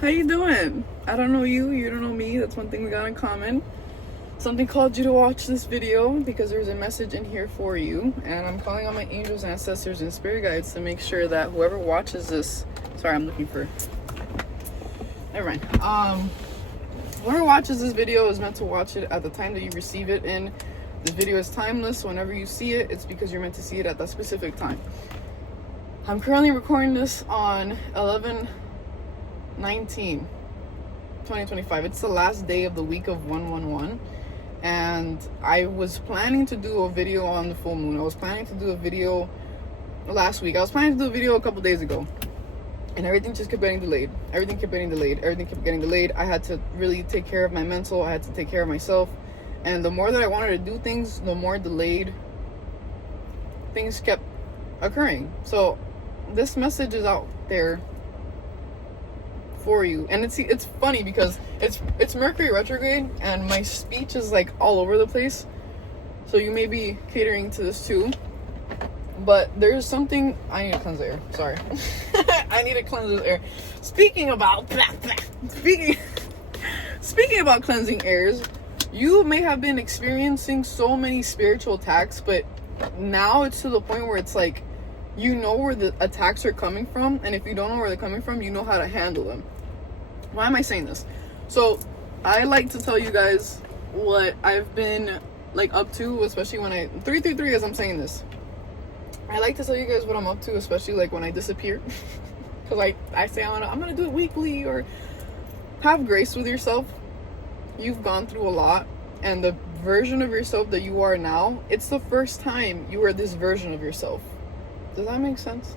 How you doing? I don't know you, you don't know me. That's one thing we got in common. Something called you to watch this video because there's a message in here for you, and I'm calling on my angels, ancestors, and spirit guides to make sure that whoever watches this, sorry, I'm looking for, never mind. Whoever watches this video is meant to watch it at the time that you receive it in. This video is timeless. Whenever you see it, it's because you're meant to see it at that specific time. I'm currently recording this on 11/19/2025. It's the last day of the week of 111, and I was planning to do a video on the full moon. I was planning to do a video last week. I was planning to do a video a couple days ago, and everything just kept getting delayed. Everything kept getting delayed. I had to really take care of my mental. I had to take care of myself, and the more that I wanted to do things, the more delayed things kept occurring. So this message is out there for you, and it's funny because it's Mercury retrograde, and my speech is like all over the place, so you may be catering to this too. But there's something I need to cleanse the air. Sorry, I need to cleanse the air. Speaking about cleansing airs, you may have been experiencing so many spiritual attacks, but now it's to the point where it's like, you know where the attacks are coming from, and if you don't know where they're coming from, you know how to handle them. Why am I saying this? So I like to tell you guys what I've been like up to, especially when I 333 as I'm saying this. I like to tell you guys what I'm up to, especially like when I disappear, because I say I'm gonna do it weekly. Or have grace with yourself. You've gone through a lot, and the version of yourself that you are now, it's the first time you are this version of yourself. Does that make sense?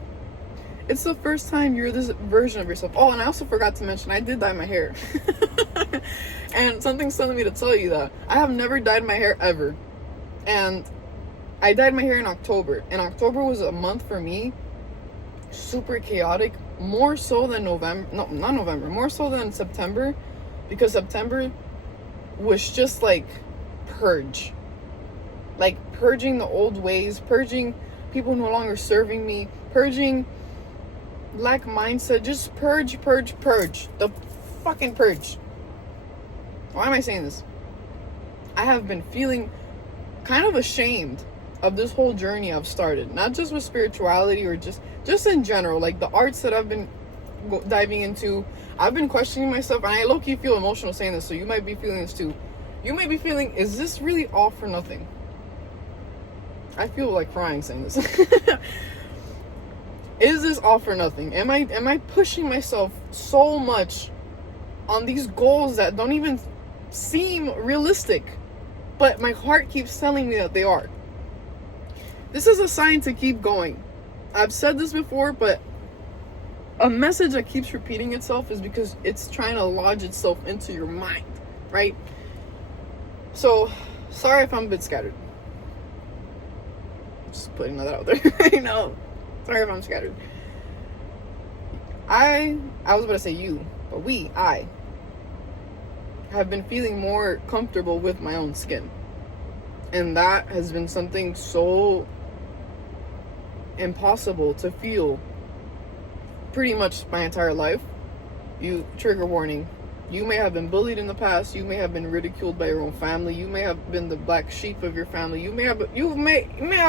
It's the first time you're this version of yourself. Oh, and I also forgot to mention, I did dye my hair. And something's telling me to tell you that. I have never dyed my hair ever. And I dyed my hair in October. And October was a month for me super chaotic. More so than November. No, not November. More so than September. Because September was just like purge. Like purging the old ways. Purging people no longer serving me, purging lack mindset, just purge the fucking purge. Why am I saying this? I have been feeling kind of ashamed of this whole journey I've started, not just with spirituality or just in general, like the arts that I've been diving into. I've been questioning myself, and I low-key feel emotional saying this, so you might be feeling this too. You might be feeling, is this really all for nothing? I feel like crying saying this. Is this all for nothing? Am I pushing myself so much on these goals that don't even seem realistic, but my heart keeps telling me that they are? This is a sign to keep going. I've said this before, but a message that keeps repeating itself is because it's trying to lodge itself into your mind, right? So, sorry if I'm a bit scattered. Just putting that out there. I know. Sorry if I'm scattered. I was about to say you, but I have been feeling more comfortable with my own skin. And that has been something so impossible to feel pretty much my entire life. You, trigger warning. You may have been bullied in the past. You may have been ridiculed by your own family. You may have been the black sheep of your family. You may have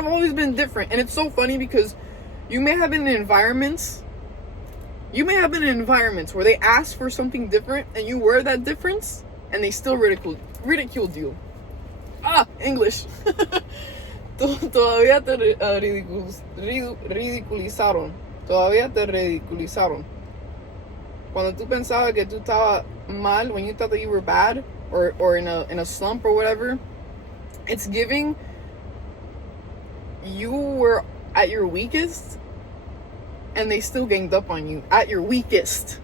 always been different. And it's so funny because you may have been in environments. You may have been in environments where they asked for something different, and you were that difference, and they still ridiculed you. English. Todavía te ridiculizaron. Todavía te ridiculizaron. Cuando tú pensabas que tú estabas mal, when you thought that you were bad or in a slump or whatever, it's giving you were at your weakest and they still ganged up on you at your weakest.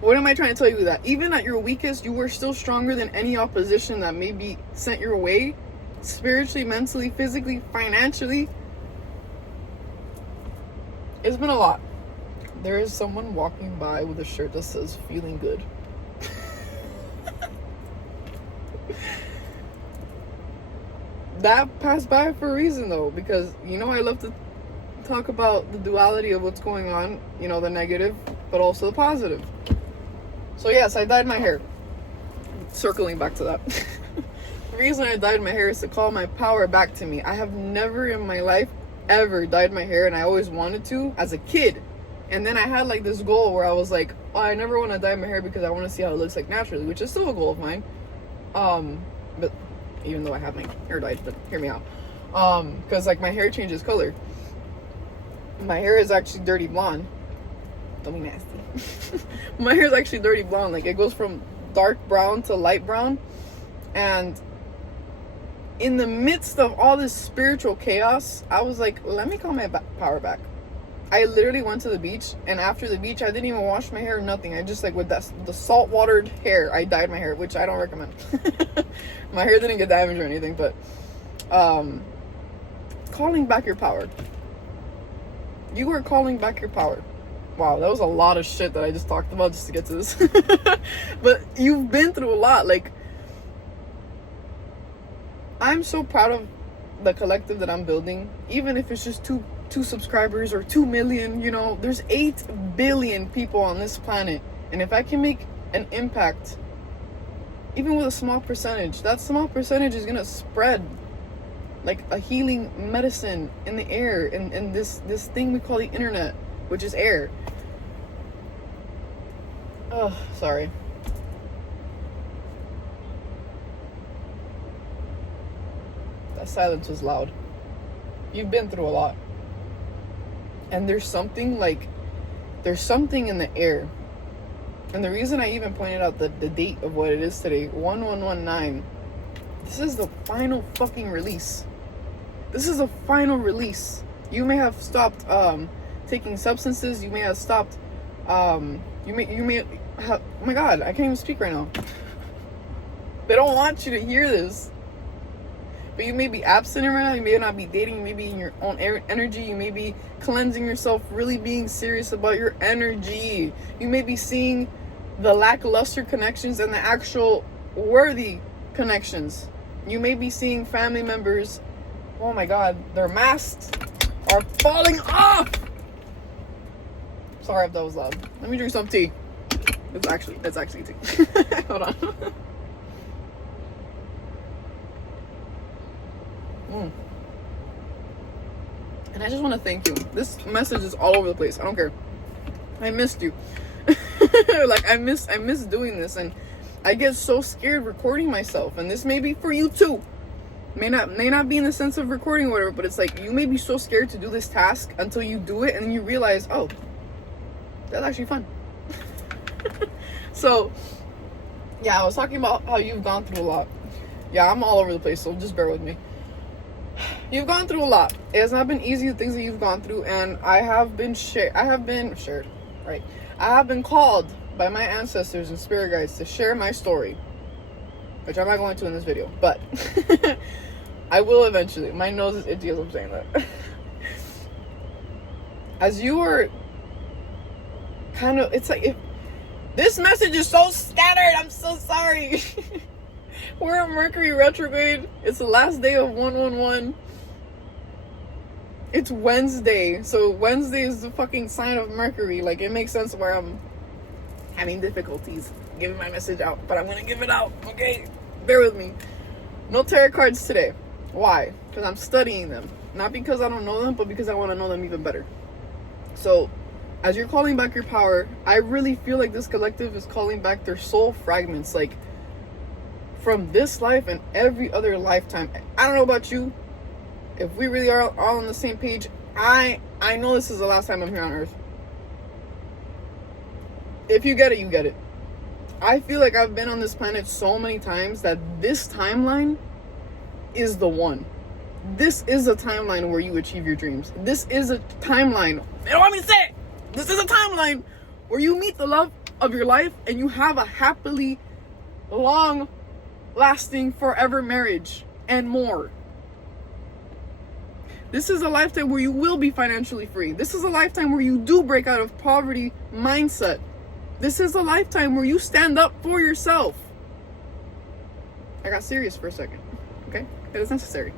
What am I trying to tell you with that? Even at your weakest, you were still stronger than any opposition that may be sent your way, spiritually, mentally, physically, financially. It's been a lot. There is someone walking by with a shirt that says feeling good. That passed by for a reason though, because I love to talk about the duality of what's going on, the negative, but also the positive. So yes, I dyed my hair. Circling back to that. The reason I dyed my hair is to call my power back to me. I have never in my life ever dyed my hair, and I always wanted to as a kid. And then I had like this goal where I was like, oh, I never want to dye my hair because I want to see how it looks like naturally, which is still a goal of mine. But even though I have my hair dyed, but hear me out. Because like my hair changes color. My hair is actually dirty blonde. Don't be nasty. My hair is actually dirty blonde. Like it goes from dark brown to light brown. And in the midst of all this spiritual chaos, I was like, let me call my power back. I literally went to the beach, and after the beach, I didn't even wash my hair or nothing. I just, like, with the salt-watered hair, I dyed my hair, which I don't recommend. My hair didn't get damaged or anything, but calling back your power. You are calling back your power. Wow, that was a lot of shit that I just talked about just to get to this. But you've been through a lot. Like, I'm so proud of the collective that I'm building, even if it's just two subscribers or 2 million. You know, there's 8 billion people on this planet, and if I can make an impact even with a small percentage, that small percentage is gonna spread like a healing medicine in the air, in this thing we call the internet, which is air. Oh, sorry. That silence was loud. You've been through a lot. And there's something in the air. And the reason I even pointed out the date of what it is today, 1119, this is the final fucking release. This is a final release. You may have stopped taking substances. You may have stopped. You may have. Oh my God, I can't even speak right now. They don't want you to hear this. But you may be abstinent right now. You may not be dating. You may be in your own energy. You may be cleansing yourself, really being serious about your energy. You may be seeing the lackluster connections and the actual worthy connections. You may be seeing family members. Oh my God, their masks are falling off. Sorry if that was loud. Let me drink some tea. It's actually tea. Hold on. And I just want to thank you. This message is all over the place. I don't care. I missed you. Like I miss doing this, and I get so scared recording myself. And this may be for you too. May not be in the sense of recording or whatever, but it's like you may be so scared to do this task until you do it, and then you realize, oh, that's actually fun. So yeah, I was talking about how you've gone through a lot. Yeah, I'm all over the place, so just bear with me. You've gone through a lot. It has not been easy, the things that you've gone through, and I have been called by my ancestors and spirit guides to share my story, which I'm not going to in this video, but I will eventually. My nose is itchy as I'm saying that. As you are kind of, it's like, this message is so scattered. I'm so sorry. We're at Mercury retrograde. It's the last day of 111. It's Wednesday. So Wednesday is the fucking sign of Mercury. Like, it makes sense where I'm having difficulties giving my message out. But I'm going to give it out. Okay? Bear with me. No tarot cards today. Why? Because I'm studying them. Not because I don't know them, but because I want to know them even better. So, as you're calling back your power, I really feel like this collective is calling back their soul fragments. Like, from this life and every other lifetime. I don't know about you. If we really are all on the same page, I know this is the last time I'm here on Earth. If you get it, you get it. I feel like I've been on this planet so many times that this timeline is the one. This is a timeline where you achieve your dreams. This is a timeline. They don't want me to say it. This is a timeline where you meet the love of your life and you have a happily long lasting forever marriage and more. This is a lifetime where you will be financially free. This is a lifetime where you do break out of poverty mindset. This is a lifetime where you stand up for yourself. I got serious for a second. Okay? It is necessary.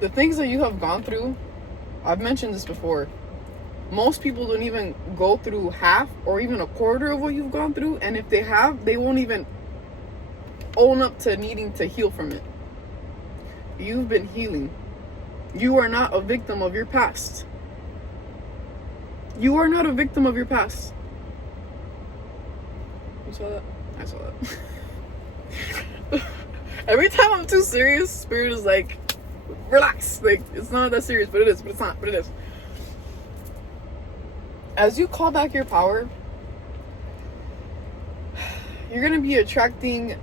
The things that you have gone through, I've mentioned this before. Most people don't even go through half or even a quarter of what you've gone through. And if they have, they won't even own up to needing to heal from it. You've been healing. You are not a victim of your past. You are not a victim of your past. You saw that? I saw that. Every time I'm too serious, Spirit is like, relax. Like, it's not that serious, but it is. But it's not. But it is. As you call back your power, you're going to be attracting...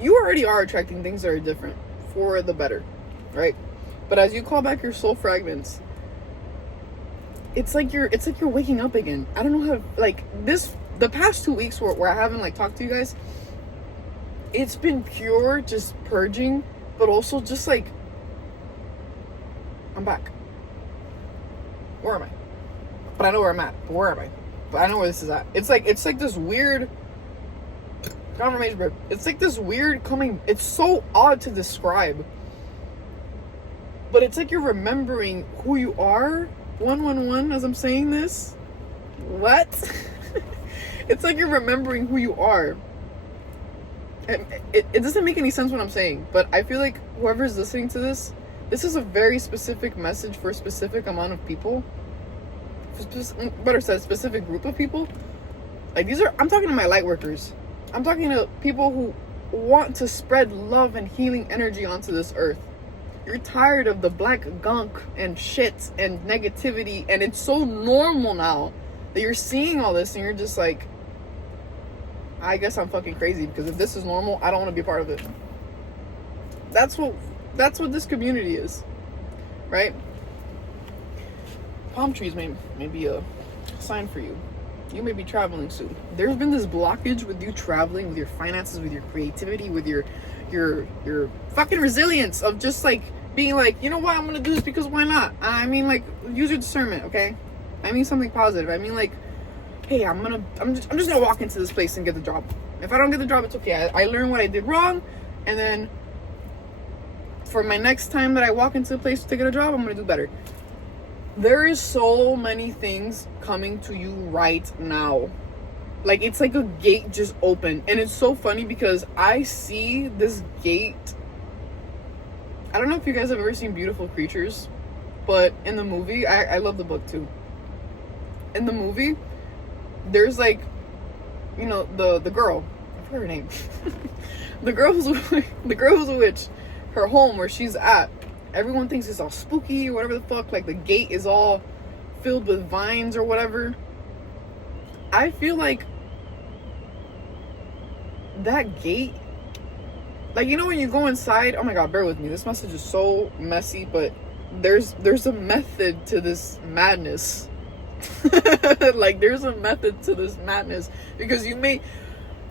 You already are attracting things that are different for the better, right? But as you call back your soul fragments, it's like you're waking up again. I don't know how, like, the past 2 weeks where I haven't like talked to you guys, it's been pure just purging, but also just like, I'm back. Where am I? But I know where I'm at. But where am I? But I know where this is at. It's like this weird confirmation, bro. It's like this weird coming. It's so odd to describe, but it's like you're remembering who you are. 111. As I'm saying this, what? It's like you're remembering who you are. And it doesn't make any sense what I'm saying, but I feel like whoever's listening to this is a very specific message for a specific amount of people. Better said, specific group of people. Like, I'm talking to my light workers. I'm talking to people who want to spread love and healing energy onto this earth. You're tired of the black gunk and shit and negativity, and it's so normal now that you're seeing all this and you're just like, I guess I'm fucking crazy, because if this is normal, I don't want to be a part of it. That's what this community is, right? Palm trees may be a sign for you. You may be traveling soon. There's been this blockage with you traveling, with your finances, with your creativity, with your fucking resilience of just like being like, you know what, I'm gonna do this because why not? I mean, like, use your discernment, okay? I mean something positive. I mean, like, hey, I'm just gonna walk into this place and get the job. If I don't get the job, it's okay. I learned what I did wrong, and then for my next time that I walk into a place to get a job, I'm gonna do better. There is so many things coming to you right now. Like, it's like a gate just open. And it's so funny because I see this gate. I don't know if you guys have ever seen Beautiful Creatures, but in the movie, I love the book too. In the movie, there's like, you know, the girl. I forgot her name. the girl who's a witch. Her home where she's at. Everyone thinks it's all spooky or whatever the fuck. Like, the gate is all filled with vines or whatever. I feel like that gate, like, you know when you go inside, oh my god, bear with me, this message is so messy, but there's a method to this madness. Like, there's a method to this madness, because you may,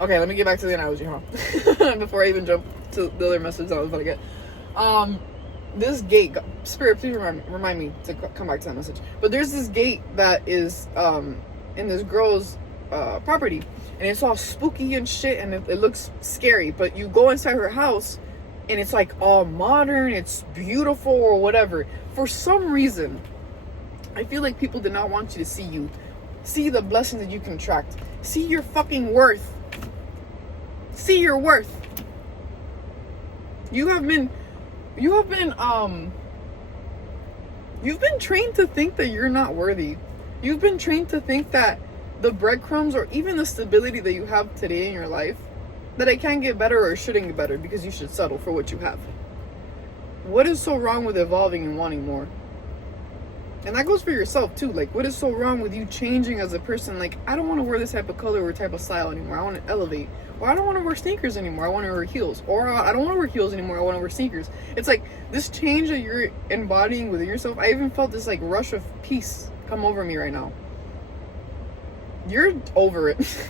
okay, let me get back to the analogy, before I even jump to the other message I was about to get. This gate, Spirit, please remind me to come back to that message. But there's this gate that is in this girl's property, and it's all spooky and shit, and it looks scary. But you go inside her house, and it's like all modern, it's beautiful or whatever. For some reason, I feel like people did not want you to see the blessings that you can attract, see your fucking worth, see your worth. You've been trained to think that you're not worthy. You've been trained to think that the breadcrumbs or even the stability that you have today in your life, that it can't get better or shouldn't get better because you should settle for what you have. What is so wrong with evolving and wanting more? And that goes for yourself too. Like, what is so wrong with you changing as a person? Like, I don't want to wear this type of color or type of style anymore. I want to elevate. Or I don't want to wear sneakers anymore. I want to wear heels. Or I don't want to wear heels anymore. I want to wear sneakers. It's like this change that you're embodying within yourself. I even felt this like rush of peace come over me right now. You're over it.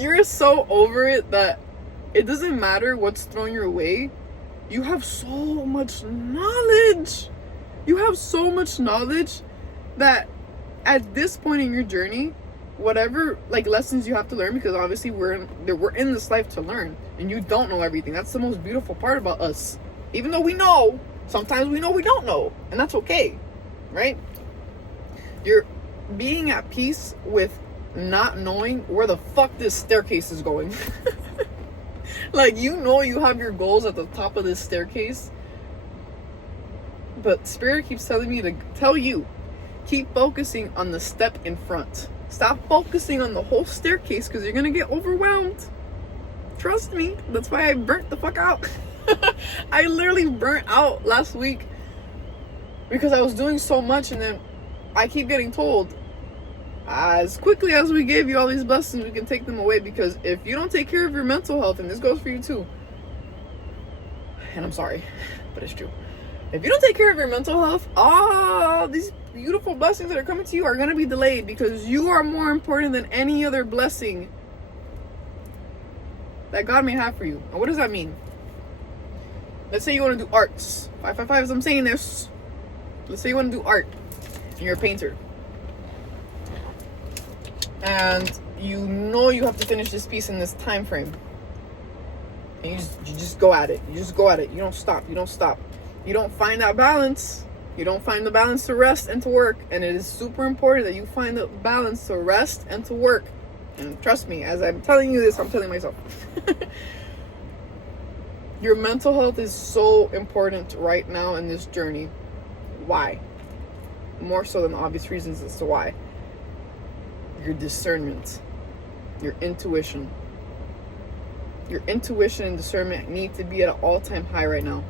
You're so over it that it doesn't matter what's thrown your way. You have so much knowledge. You have so much knowledge that at this point in your journey, whatever like lessons you have to learn, because obviously we're in this life to learn, and you don't know everything. That's the most beautiful part about us. Even though we know, sometimes we know we don't know, and that's okay. right? You're being at peace with not knowing where the fuck this staircase is going. Like, you know you have your goals at the top of this staircase, but Spirit keeps telling me to tell you, keep focusing on the step in front. Stop focusing on the whole staircase, because you're gonna get overwhelmed. Trust me. That's why I burnt the fuck out. I literally burnt out last week because I was doing so much, and then I keep getting told, as quickly as we gave you all these blessings, we can take them away, because if you don't take care of your mental health, and this goes for you too, and I'm sorry, but it's true, if you don't take care of your mental health, all these beautiful blessings that are coming to you are going to be delayed, because you are more important than any other blessing that God may have for you. And what does that mean? Let's say you want to do arts. 555 as I'm saying this. Let's say you want to do art and you're a painter, and you know you have to finish this piece in this time frame, and you just go at it. You don't stop. You don't find that balance. You don't find the balance to rest and to work. And it is super important that you find the balance to rest and to work. And trust me, as I'm telling you this, I'm telling myself. Your mental health is so important right now in this journey. Why? More so than the obvious reasons as to why. Your discernment, your intuition. Your intuition and discernment need to be at an all-time high right now.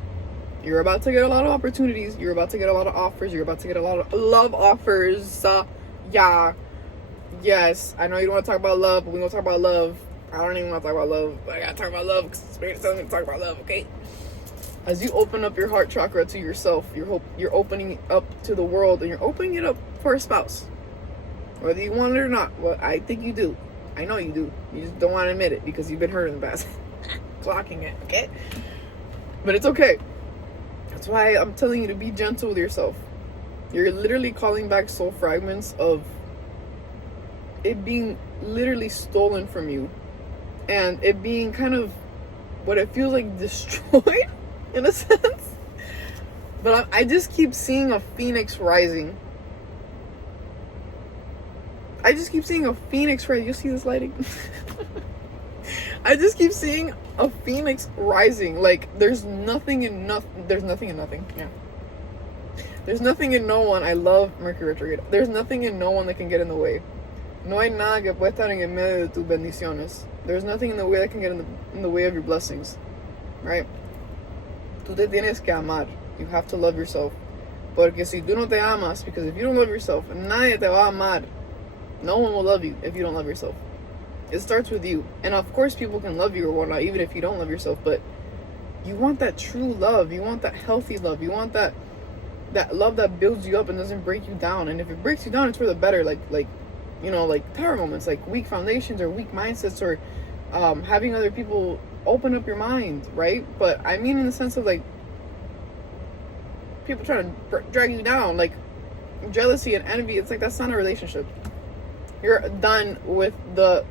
You're about to get a lot of opportunities. You're about to get a lot of offers. You're about to get a lot of love offers. Yeah. Yes. I know you don't want to talk about love, but we're going to talk about love. I don't even want to talk about love, but I got to talk about love because Spirit's telling me to talk about love, okay? As you open up your heart chakra to yourself, you're opening up to the world, and you're opening it up for a spouse. Whether you want it or not. Well, I think you do. I know you do. You just don't want to admit it because you've been hurt in the past. Clocking it, okay? But it's okay. That's why I'm telling you to be gentle with yourself. You're literally calling back soul fragments of it being literally stolen from you, and it being kind of what it feels like destroyed in a sense. But I just keep seeing a phoenix rising. I just keep seeing a phoenix rising. You see this lighting? I just keep seeing a phoenix rising. Like, there's nothing in nothing. There's nothing in nothing. Yeah. There's nothing in no one. I love Mercury retrograde. There's nothing in no one that can get in the way. No hay nada que pueda estar en el medio de tus bendiciones. There's nothing in the way that can get in the way of your blessings. Right? Tú te tienes que amar. You have to love yourself. Porque si tú no te amas, because if you don't love yourself, nadie te va a amar. No one will love you if you don't love yourself. It starts with you. And of course people can love you or whatnot, even if you don't love yourself, but you want that true love. You want that healthy love. You want that love that builds you up and doesn't break you down. And if it breaks you down, it's for the better. Like you know, like tower moments, like weak foundations or weak mindsets, or having other people open up your mind, right? But I mean in the sense of like people trying to drag you down, like jealousy and envy. It's like, that's not a relationship. You're done with the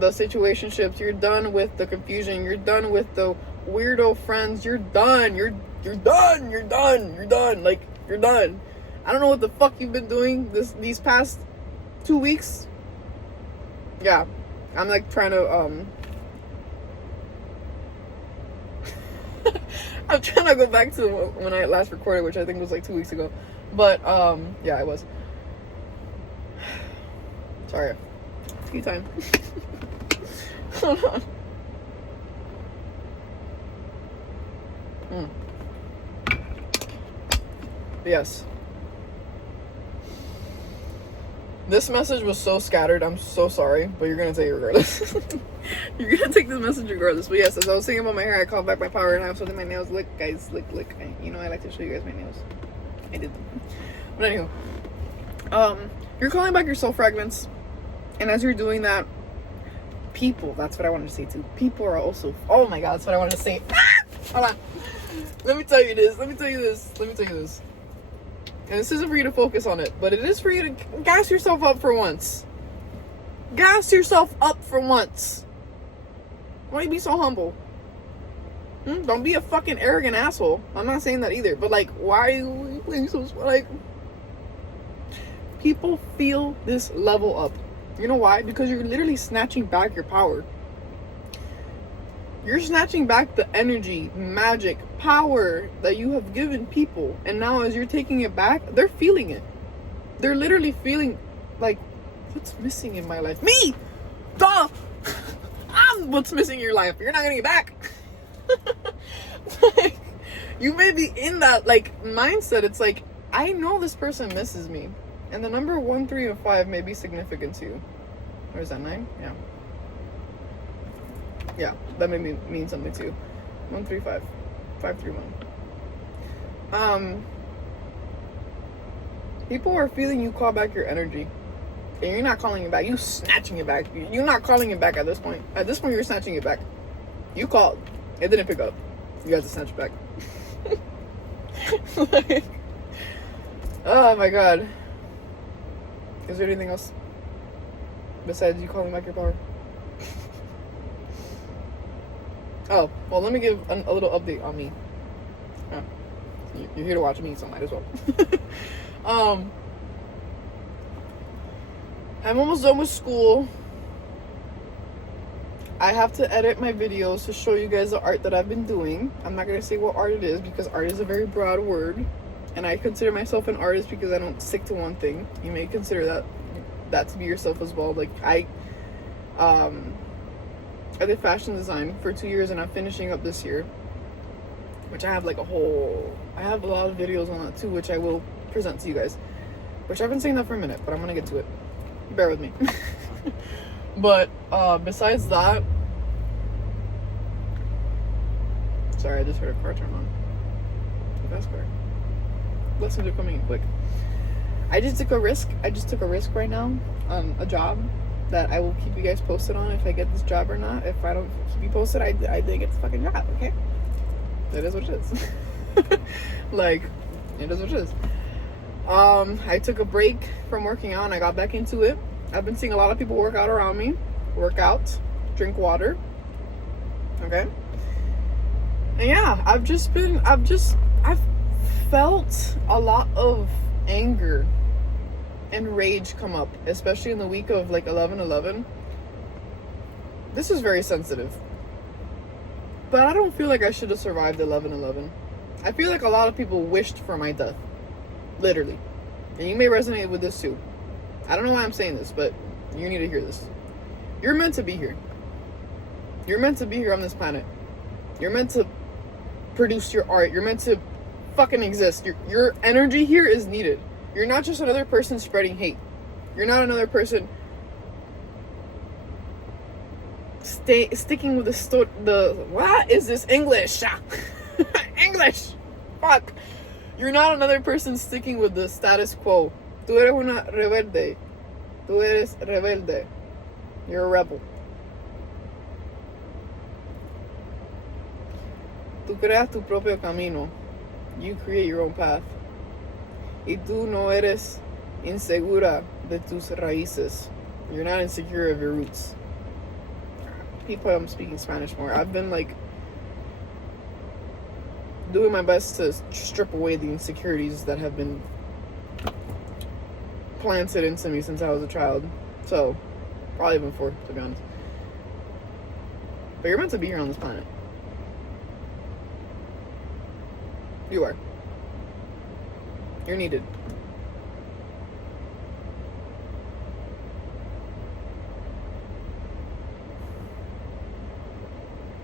situationships. You're done with the confusion. You're done with the weirdo friends. You're done. You're done. Like, you're done. I don't know what the fuck you've been doing these past 2 weeks. Yeah, I'm like trying to I'm trying to go back to when I last recorded, which I think was like 2 weeks ago. But yeah, I was. Sorry. Tea time. Hold on. Yes. This message was so scattered. I'm so sorry, but you're gonna take it regardless. You're gonna take this message regardless. But yes, as I was saying about my hair, I called back my power, and I have something in my nails. Look, guys, look. You know I like to show you guys my nails. I did them. But anywho, you're calling back your soul fragments, and as you're doing that, people. That's what I wanted to say too. People are also. Oh my God, that's what I wanted to say. Hold on. Let me tell you this. And this isn't for you to focus on it, but it is for you to gas yourself up for once. Gas yourself up for once. Why you be so humble? Don't be a fucking arrogant asshole. I'm not saying that either, but like, why are you being so, like, people feel this level up. You know why? Because you're literally snatching back your power. You're snatching back the energy, magic, power that you have given people. And now as you're taking it back, they're feeling it. They're literally feeling like, what's missing in my life? Me! Duh! I'm what's missing in your life. You're not getting it back. Like, you may be in that like mindset. It's like, I know this person misses me. And the number 1, 3, and 5 may be significant to you. Or is that 9? Yeah. Yeah, that may mean something to you. 1, 3, 5. 5, 3, 1. People are feeling you call back your energy. And you're not calling it back. You're snatching it back. You're not calling it back at this point. At this point, you're snatching it back. You called. It didn't pick up. You got to snatch it back. Like, oh my god. Is there anything else besides you calling back your power? Oh, well, let me give a little update on me. You're here to watch me, so might as well. I'm almost done with school. I have to edit my videos to show you guys the art that I've been doing. I'm not going to say what art it is because art is a very broad word. And I consider myself an artist because I don't stick to one thing. You may consider that to be yourself as well. Like, I did fashion design for 2 years and I'm finishing up this year. Which I have like I have a lot of videos on that too, which I will present to you guys. Which I've been saying that for a minute, but I'm going to get to it. Bear with me. But besides that, sorry, I just heard a car turn on. The fast car. Blessings are coming in quick. I just took a risk right now. A job that I will keep you guys posted on if I get this job or not. If I don't keep you posted, I didn't get this fucking job. Okay, that is what it is. Like, it is what it is. I took a break from working out and I got back into it. I've been seeing a lot of people work out around me. Work out, drink water. Okay. And yeah, I've felt a lot of anger and rage come up, especially in the week of like 11/11. This is very sensitive. But I don't feel like I should have survived 11/11. I feel like a lot of people wished for my death. Literally. And you may resonate with this too. I don't know why I'm saying this, but you need to hear this. You're meant to be here. You're meant to be here on this planet. You're meant to produce your art. You're meant to fucking exist. Your energy here is needed. You're not just another person spreading hate. You're not another person sticking with the what is this English? English. Fuck. You're not another person sticking with the status quo. Tú eres una rebelde. Tú eres rebelde. You're a rebel. Tú creas tu propio camino. You create your own path. Y tú no eres insegura de tus raíces. You're not insecure of your roots. People, I'm speaking Spanish more. I've been like doing my best to strip away the insecurities that have been planted into me since I was a child. So, probably even before, to be honest. But you're meant to be here on this planet. You are. You're needed.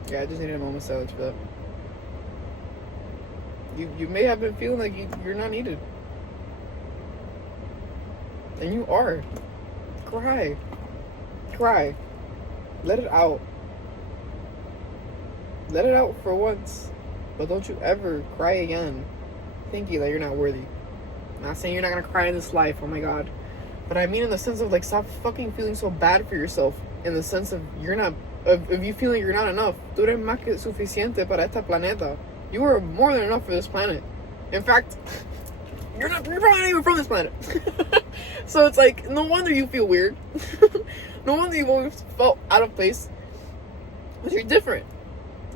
Yeah, I just needed a moment of silence for that. You may have been feeling like you're not needed. And you are. Cry. Cry. Let it out. Let it out for once. But don't you ever cry again thinking that you're not worthy. I'm not saying you're not gonna cry in this life, oh my god. But I mean in the sense of like, stop fucking feeling so bad for yourself. In the sense of if you feel like you're not enough. Tú eres más que suficiente para esta planeta. You are more than enough for this planet. In fact, you're probably not even from this planet. So it's like, no wonder you feel weird. No wonder you've always felt out of place. Because you're different.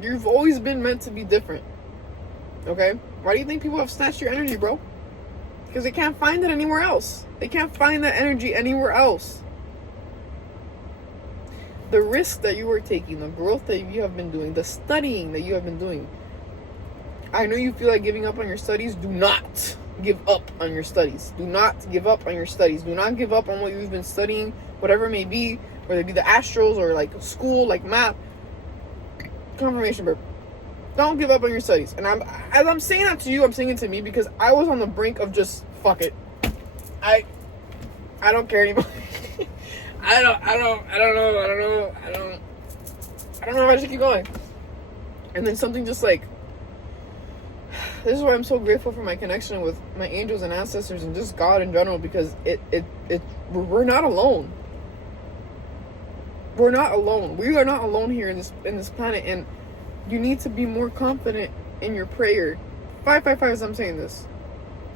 You've always been meant to be different. Okay? Why do you think people have snatched your energy, bro? Because they can't find it anywhere else. They can't find that energy anywhere else. The risk that you are taking, the growth that you have been doing, the studying that you have been doing. I know you feel like giving up on your studies. Do not give up on your studies. Do not give up on your studies. Do not give up on what you've been studying, whatever it may be, whether it be the astrals or like school, like math. Confirmation, bro. Don't give up on your studies. And as I'm saying that to you, I'm saying it to me because I was on the brink of just fuck it. I don't care anymore. I don't know if I should keep going. And then something just like, this is why I'm so grateful for my connection with my angels and ancestors and just God in general, because we're not alone. We're not alone. We are not alone here in this planet, and you need to be more confident in your prayer. 555 as I'm saying this.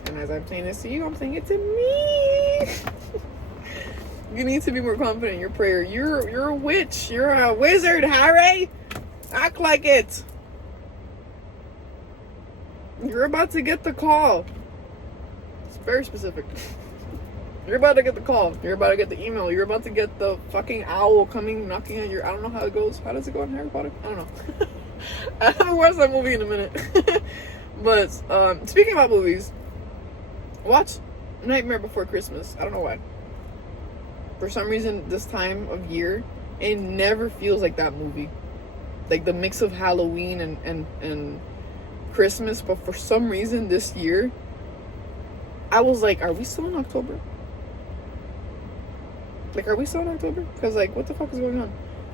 And as I'm saying this to you, I'm saying it to me. You need to be more confident in your prayer. You're a witch. You're a wizard, Harry. Act like it. You're about to get the call. It's very specific. You're about to get the call. You're about to get the email. You're about to get the fucking owl coming, knocking at your... I don't know how it goes. How does it go in Harry Potter? I don't know. I haven't watched that movie in a minute. But, speaking about movies, watch Nightmare Before Christmas. I don't know why. For some reason, this time of year, it never feels like that movie. Like the mix of Halloween and Christmas. But for some reason this year, I was like, are we still in October? Like, are we still in October? Because, like, what the fuck is going on?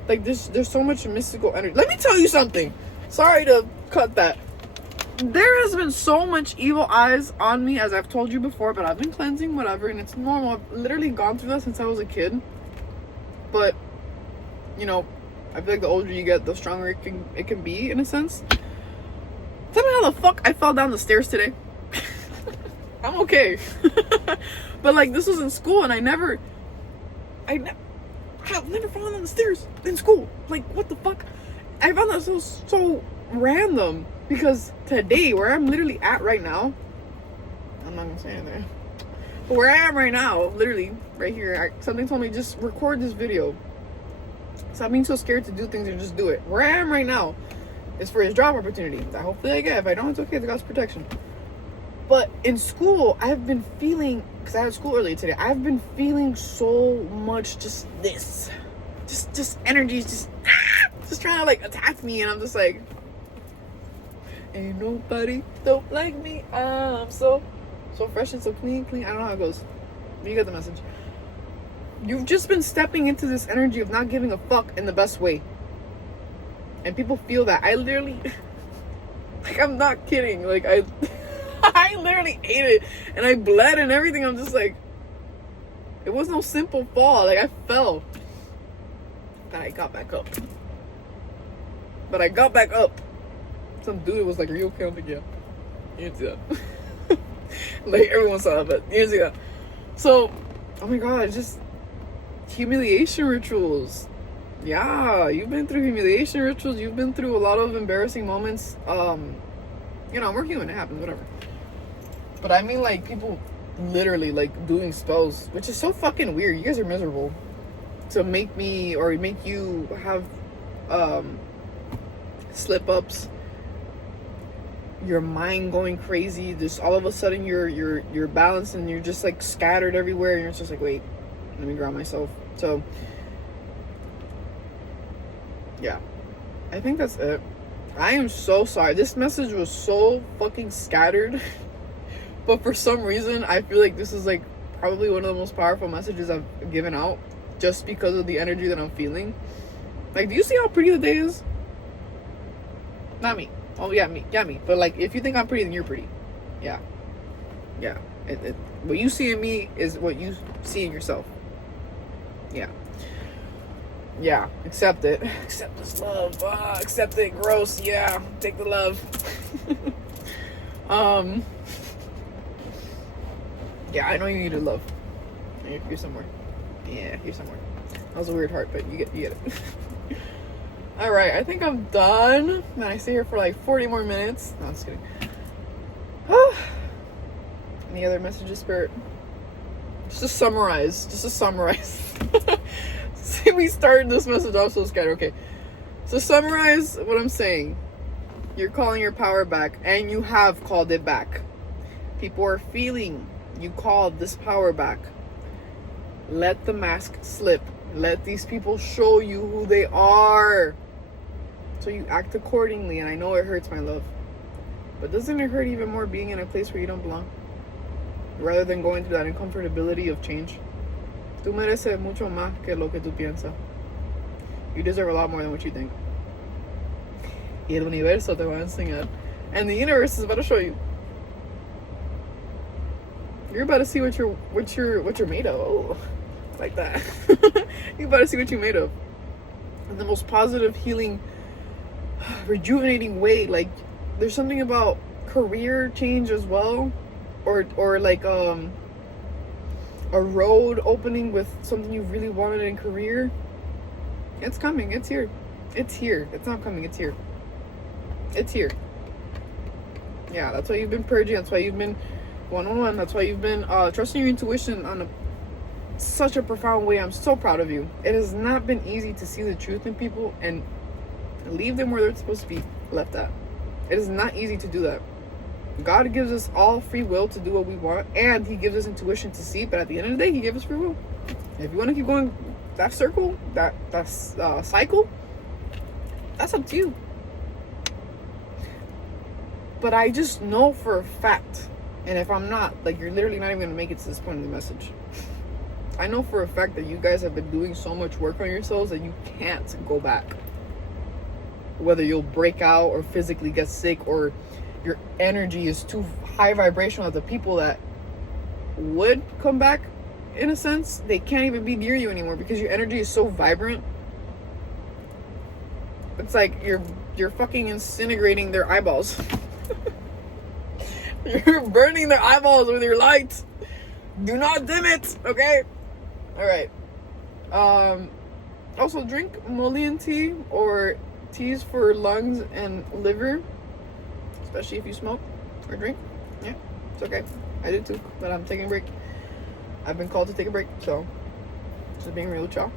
Like, there's so much mystical energy. Let me tell you something. Sorry to cut that. There has been so much evil eyes on me, as I've told you before, but I've been cleansing, whatever, and it's normal. I've literally gone through that since I was a kid. But, you know, I feel like the older you get, the stronger it can be, in a sense. Tell me how the fuck I fell down the stairs today. I'm okay. But, like, this was in school, and I've never fallen down the stairs in school. Like, what the fuck? I found that so random. Because today, where I'm literally at right now, I'm not gonna say anything, but where I am right now, literally right here, something told me just record this video. Stop being so scared to do things and just do it. Where I am right now is for his job opportunity that hopefully I get. If I don't, it's okay. It's God's protection. But in school, I've been feeling, because I had school earlier today, I've been feeling so much just this, just energies, just trying to like attack me, and I'm just like, ain't nobody don't like me. I'm so fresh and so clean. I don't know how it goes. But you get the message. You've just been stepping into this energy of not giving a fuck in the best way. And people feel that. I literally, like, I'm not kidding. Like, I literally ate it. And I bled and everything. I'm just like, it was no simple fall. Like, I fell. But I got back up. Some dude was like, are you okay? I'm like, yeah. You didn't see that. Like, everyone saw that, but you didn't see that. So, oh my god, just humiliation rituals. Yeah, you've been through humiliation rituals. You've been through a lot of embarrassing moments. You know, we're human. It happens, whatever. But I mean, like, people literally, like, doing spells, which is so fucking weird. You guys are miserable. To make me, or make you have, slip-ups. Your mind going crazy, just all of a sudden you're balanced and you're just like scattered everywhere, and you're just like, wait, let me ground myself. So yeah, I think that's it. I am so sorry. This message was so fucking scattered. But for some reason, I feel like this is like probably one of the most powerful messages I've given out, just because of the energy that I'm feeling. Like, do you see how pretty the day is? Not me. Oh, yeah, me. Yeah, me. But, like, if you think I'm pretty, then you're pretty. Yeah. Yeah. What you see in me is what you see in yourself. Yeah. Yeah. Accept it. Accept this love. Accept it. Gross. Yeah. Take the love. Yeah, I know you needed love. You're somewhere. Yeah, you're somewhere. That was a weird heart, but you get it. Alright, I think I'm done. Man, I stay here for like 40 more minutes. No, I'm just kidding. Any other messages, Spirit? Just to summarize. See, we started this message off so scared. Okay. So summarize what I'm saying. You're calling your power back, and you have called it back. People are feeling you called this power back. Let the mask slip. Let these people show you who they are. So you act accordingly. And I know it hurts, my love. But doesn't it hurt even more being in a place where you don't belong? Rather than going through that uncomfortability of change. Tú mereces mucho más que lo que tú piensas. You deserve a lot more than what you think. Y el universo te va a enseñar. And the universe is about to show you. You're about to see what you're made of. Oh, like that. You're about to see what you're made of. In the most positive, healing, rejuvenating way. Like, there's something about career change as well. Or like a road opening with something you really wanted in career. It's coming. It's here. It's here. It's not coming. It's here. It's here. Yeah, that's why you've been purging. That's why you've been one-on-one. That's why you've been trusting your intuition on such a profound way. I'm so proud of you. It has not been easy to see the truth in people and leave them where they're supposed to be left at. It is not easy to do that. God gives us all free will to do what we want, and He gives us intuition to see, but at the end of the day, He gives us free will. If you want to keep going that circle, that cycle, that's up to you. But I just know for a fact, and if I'm not, like, you're literally not even going to make it to this point in the message. I know for a fact that you guys have been doing so much work on yourselves that you can't go back. Whether you'll break out or physically get sick, or your energy is too high vibrational, that the people that would come back, in a sense, they can't even be near you anymore because your energy is so vibrant. It's like you're fucking incinerating their eyeballs. You're burning their eyeballs with your light. Do not dim it, okay? All right. Also, drink Molian tea or teas for lungs and liver, especially if you smoke or drink. Yeah, it's okay. I do too, but I'm taking a break. I've been called to take a break, so just being real with y'all.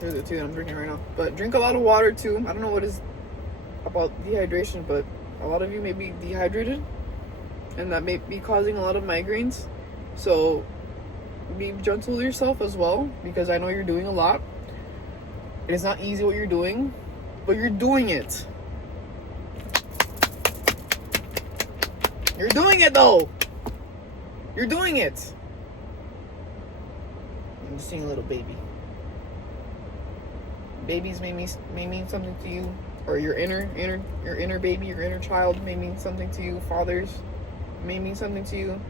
There's the tea that I'm drinking right now. But drink a lot of water too. I don't know what is about dehydration, but a lot of you may be dehydrated, and that may be causing a lot of migraines. So be gentle with yourself as well, because I know you're doing a lot. It is not easy what you're doing, but you're doing it. You're doing it though. You're doing it. I'm just seeing a little baby. Babies may mean something to you, or your inner baby, your inner child may mean something to you. Fathers may mean something to you.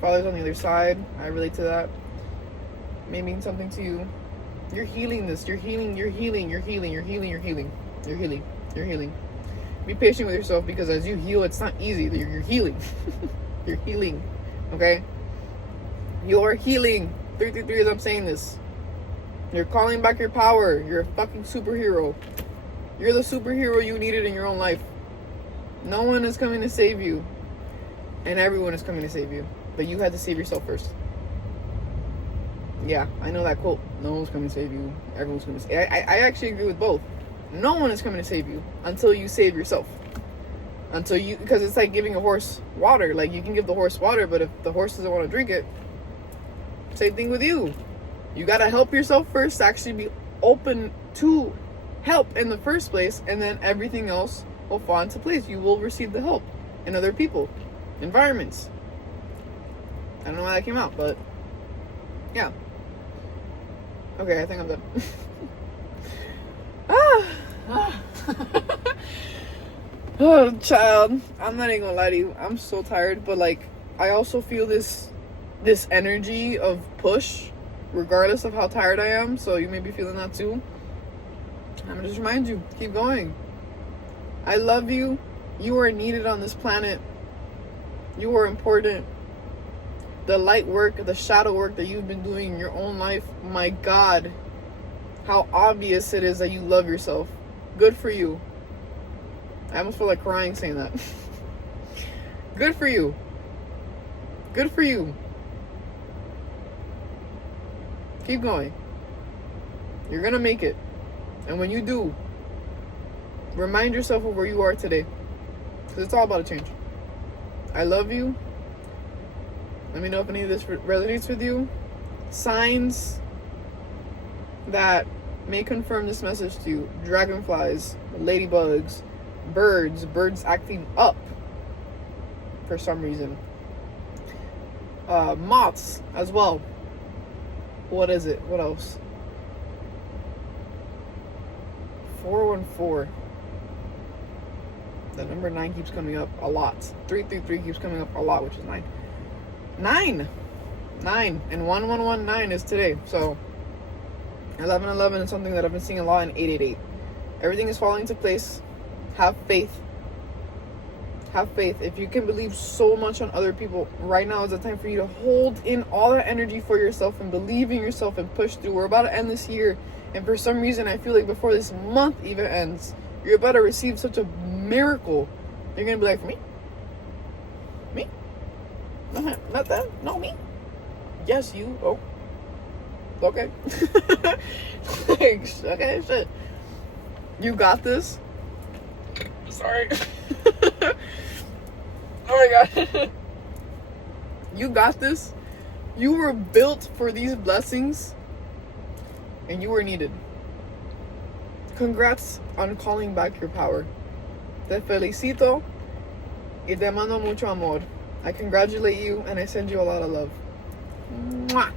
Fathers on the other side, I relate to that. May mean something to you. You're healing this. You're healing. Be patient with yourself, because as you heal, it's not easy. You're healing. You're healing. Okay? You're healing. 333 as I'm saying this. You're calling back your power. You're a fucking superhero. You're the superhero you needed in your own life. No one is coming to save you. And everyone is coming to save you. But you had to save yourself first. Yeah, I know that quote. No one's coming to save you. Everyone's coming to save you. I actually agree with both. No one is coming to save you until you save yourself. Because it's like giving a horse water. Like, you can give the horse water, but if the horse doesn't want to drink it, same thing with you. You got to help yourself first to actually be open to help in the first place, and then everything else will fall into place. You will receive the help in other people, environments. I don't know why that came out, but yeah. Okay, I think I'm done. Oh, child, I'm not even gonna lie to you. I'm so tired, but like, I also feel this energy of push, regardless of how tired I am. So you may be feeling that too. I'm gonna just remind you, keep going. I love you. You are needed on this planet. You are important. The light work, the shadow work that you've been doing in your own life, my God, how obvious it is that you love yourself. Good for you. I almost feel like crying saying that. Good for you. Good for you. Keep going. You're gonna make it. And when you do, remind yourself of where you are today. Because it's all about a change. I love you. Let me know if any of this resonates with you. Signs that may confirm this message to you: dragonflies, ladybugs, birds acting up for some reason, moths as well. What is it? What else? 414. The number 9 keeps coming up a lot. 333 keeps coming up a lot, which is 9. 9 and 1119 is today. So 1111 is something that I've been seeing a lot in 888. Everything is falling into place. Have faith. Have faith. If you can believe so much on other people, right now is the time for you to hold in all that energy for yourself and believe in yourself and push through. We're about to end this year, and for some reason I feel like before this month even ends, you're about to receive such a miracle. You're gonna be like, for me? Me? Not that? No, me? Yes, you. Oh. Okay. Okay, shit. You got this. Sorry. Oh my god. You got this. You were built for these blessings, and you were needed. Congrats on calling back your power. Te felicito y te mando mucho amor. I congratulate you and I send you a lot of love. Mwah.